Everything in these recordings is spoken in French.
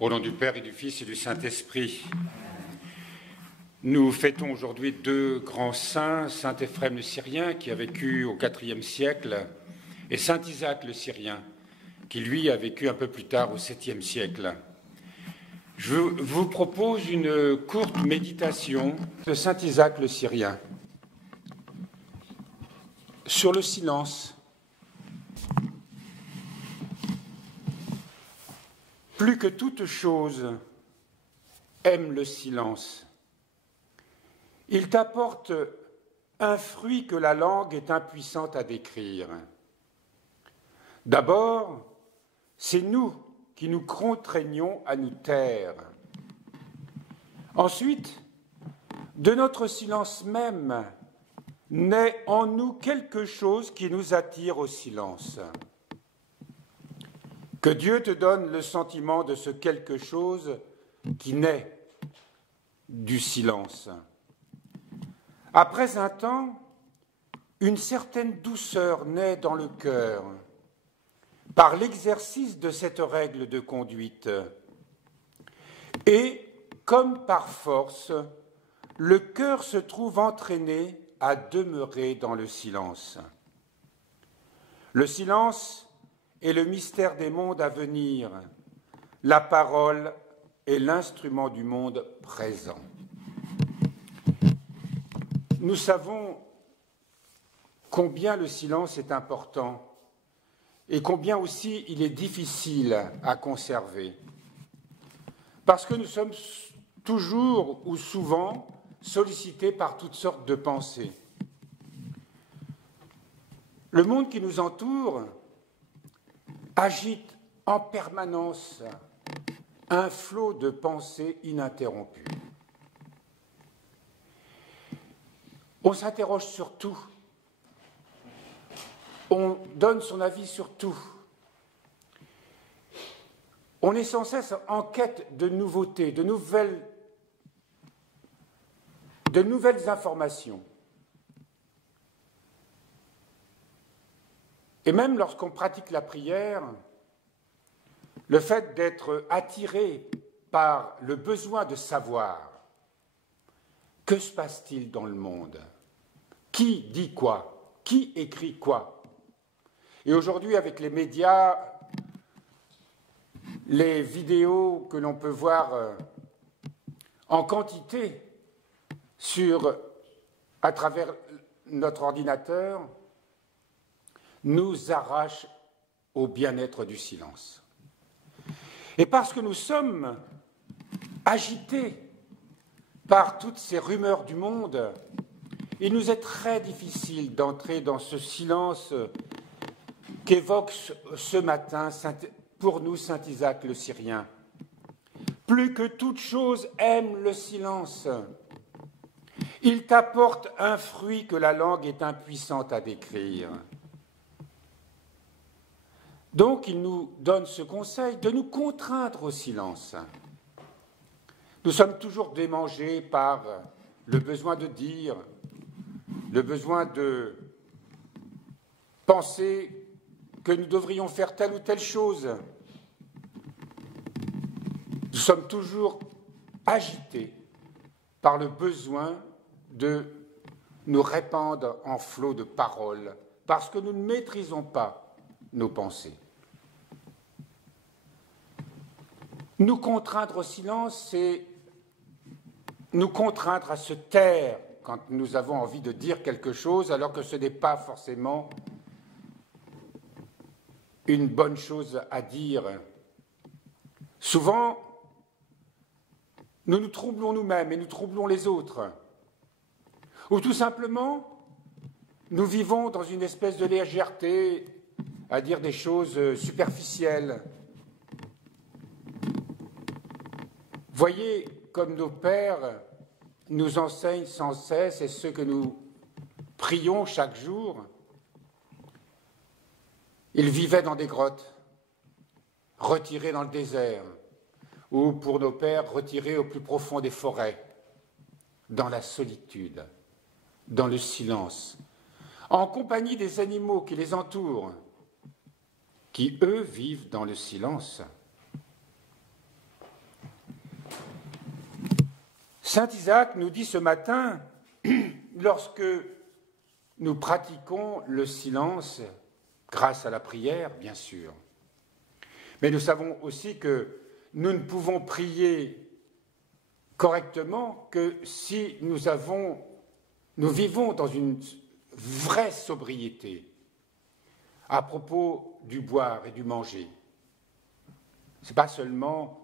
Au nom du Père et du Fils et du Saint-Esprit, nous fêtons aujourd'hui deux grands saints, saint Éphrem le Syrien qui a vécu au IVe siècle et saint Isaac le Syrien qui lui a vécu un peu plus tard au VIIe siècle. Je vous propose une courte méditation de saint Isaac le Syrien sur le silence. Plus que toute chose, aime le silence. Il t'apporte un fruit que la langue est impuissante à décrire. D'abord, c'est nous qui nous contraignons à nous taire. Ensuite, de notre silence même, naît en nous quelque chose qui nous attire au silence. Que Dieu te donne le sentiment de ce quelque chose qui naît du silence. Après un temps, une certaine douceur naît dans le cœur par l'exercice de cette règle de conduite. Et, comme par force, le cœur se trouve entraîné à demeurer dans le silence. Le silence est le mystère des mondes à venir. La parole est l'instrument du monde présent. Nous savons combien le silence est important et combien aussi il est difficile à conserver. Parce que nous sommes toujours ou souvent sollicités par toutes sortes de pensées. Le monde qui nous entoure agite en permanence un flot de pensées ininterrompues. On s'interroge sur tout, on donne son avis sur tout, on est sans cesse en quête de nouveautés, de nouvelles informations. Et même lorsqu'on pratique la prière, le fait d'être attiré par le besoin de savoir, que se passe-t-il dans le monde? Qui dit quoi? Qui écrit quoi? Et aujourd'hui, avec les médias, les vidéos que l'on peut voir en quantité à travers notre ordinateur, nous arrachent au bien-être du silence. Et parce que nous sommes agités par toutes ces rumeurs du monde, il nous est très difficile d'entrer dans ce silence qu'évoque ce matin pour nous saint Isaac le Syrien. Plus que toute chose, aime le silence. Il t'apporte un fruit que la langue est impuissante à décrire. Donc, il nous donne ce conseil de nous contraindre au silence. Nous sommes toujours démangés par le besoin de dire, le besoin de penser que nous devrions faire telle ou telle chose. Nous sommes toujours agités par le besoin de nous répandre en flot de paroles, parce que nous ne maîtrisons pas nos pensées. Nous contraindre au silence, c'est nous contraindre à se taire quand nous avons envie de dire quelque chose, alors que ce n'est pas forcément une bonne chose à dire. Souvent, nous nous troublons nous-mêmes et nous troublons les autres. Ou tout simplement, nous vivons dans une espèce de légèreté à dire des choses superficielles. Voyez comme nos pères nous enseignent sans cesse, et ce que nous prions chaque jour. Ils vivaient dans des grottes, retirés dans le désert, ou pour nos pères, retirés au plus profond des forêts, dans la solitude, dans le silence, en compagnie des animaux qui les entourent, qui, eux, vivent dans le silence. Saint Isaac nous dit ce matin, lorsque nous pratiquons le silence, grâce à la prière, bien sûr, mais nous savons aussi que nous ne pouvons prier correctement que si nous vivons dans une vraie sobriété à propos du boire et du manger. Ce n'est pas seulement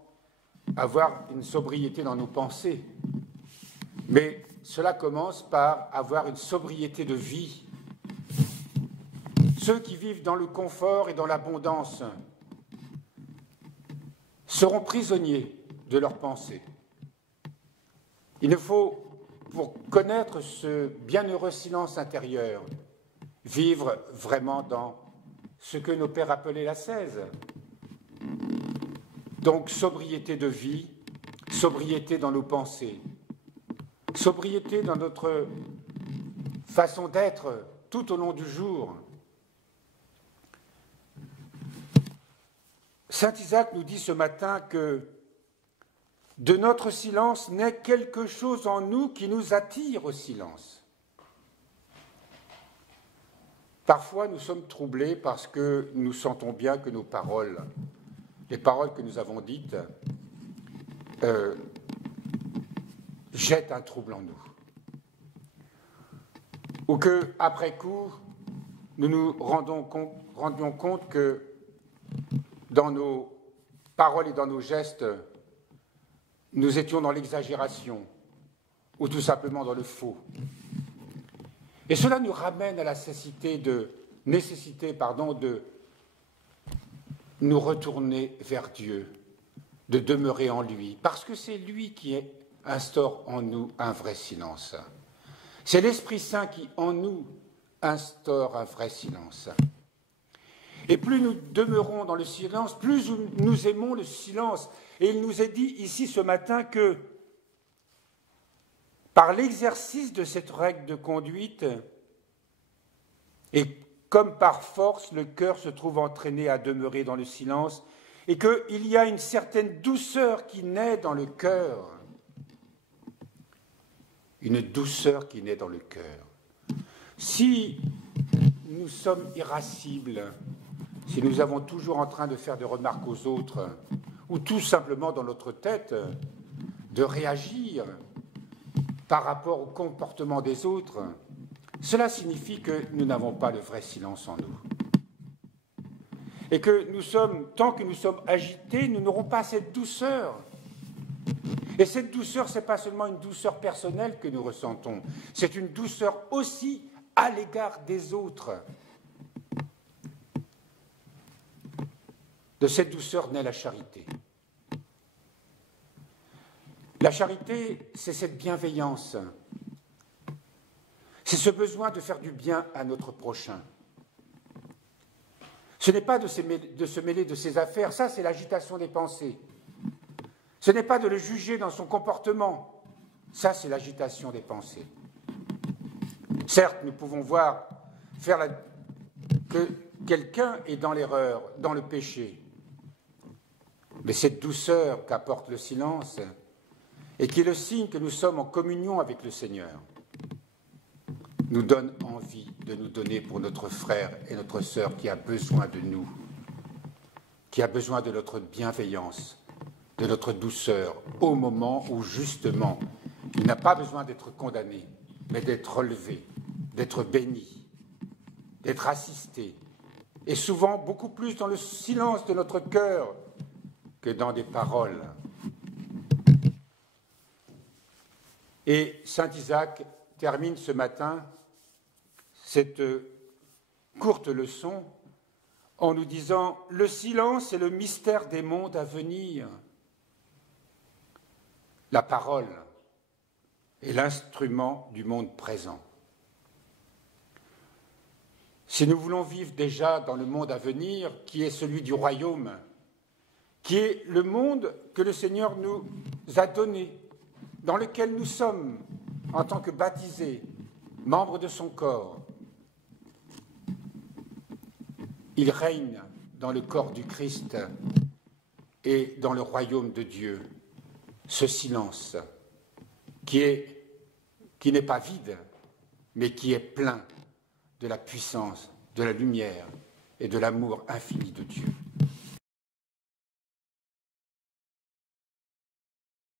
avoir une sobriété dans nos pensées, mais cela commence par avoir une sobriété de vie. Ceux qui vivent dans le confort et dans l'abondance seront prisonniers de leurs pensées. Il ne faut, pour connaître ce bienheureux silence intérieur, vivre vraiment dans ce que nos pères appelaient l'ascèse. Donc, sobriété de vie, sobriété dans nos pensées, sobriété dans notre façon d'être tout au long du jour. Saint Isaac nous dit ce matin que de notre silence naît quelque chose en nous qui nous attire au silence. Parfois, nous sommes troublés parce que nous sentons bien que nos paroles, les paroles que nous avons dites, jettent un trouble en nous. Ou que, après coup, nous nous rendions compte que dans nos paroles et dans nos gestes, nous étions dans l'exagération ou tout simplement dans le faux. Et cela nous ramène à la nécessité de nous retourner vers Dieu, de demeurer en lui, parce que c'est lui qui instaure en nous un vrai silence. C'est l'Esprit Saint qui, en nous, instaure un vrai silence. Et plus nous demeurons dans le silence, plus nous aimons le silence. Et il nous est dit ici ce matin que, par l'exercice de cette règle de conduite, et comme par force, le cœur se trouve entraîné à demeurer dans le silence, et qu'il y a une certaine douceur qui naît dans le cœur. Une douceur qui naît dans le cœur. Si nous sommes irascibles, si nous avons toujours en train de faire des remarques aux autres, ou tout simplement dans notre tête, de réagir par rapport au comportement des autres, cela signifie que nous n'avons pas le vrai silence en nous. Et que tant que nous sommes agités, nous n'aurons pas cette douceur. Et cette douceur, ce n'est pas seulement une douceur personnelle que nous ressentons, c'est une douceur aussi à l'égard des autres. De cette douceur naît la charité. La charité, c'est cette bienveillance. C'est ce besoin de faire du bien à notre prochain. Ce n'est pas de se mêler de ses affaires, ça c'est l'agitation des pensées. Ce n'est pas de le juger dans son comportement, ça c'est l'agitation des pensées. Certes, nous pouvons voir que quelqu'un est dans l'erreur, dans le péché, mais cette douceur qu'apporte le silence et qui est le signe que nous sommes en communion avec le Seigneur, nous donne envie de nous donner pour notre frère et notre sœur qui a besoin de nous, qui a besoin de notre bienveillance, de notre douceur, au moment où justement il n'a pas besoin d'être condamné, mais d'être relevé, d'être béni, d'être assisté, et souvent beaucoup plus dans le silence de notre cœur que dans des paroles. Et saint Isaac termine ce matin cette courte leçon en nous disant « Le silence est le mystère des mondes à venir. La parole est l'instrument du monde présent. » Si nous voulons vivre déjà dans le monde à venir, qui est celui du royaume, qui est le monde que le Seigneur nous a donné, dans lequel nous sommes en tant que baptisés, membres de son corps, il règne dans le corps du Christ et dans le royaume de Dieu. Ce silence qui n'est pas vide, mais qui est plein de la puissance, de la lumière et de l'amour infini de Dieu.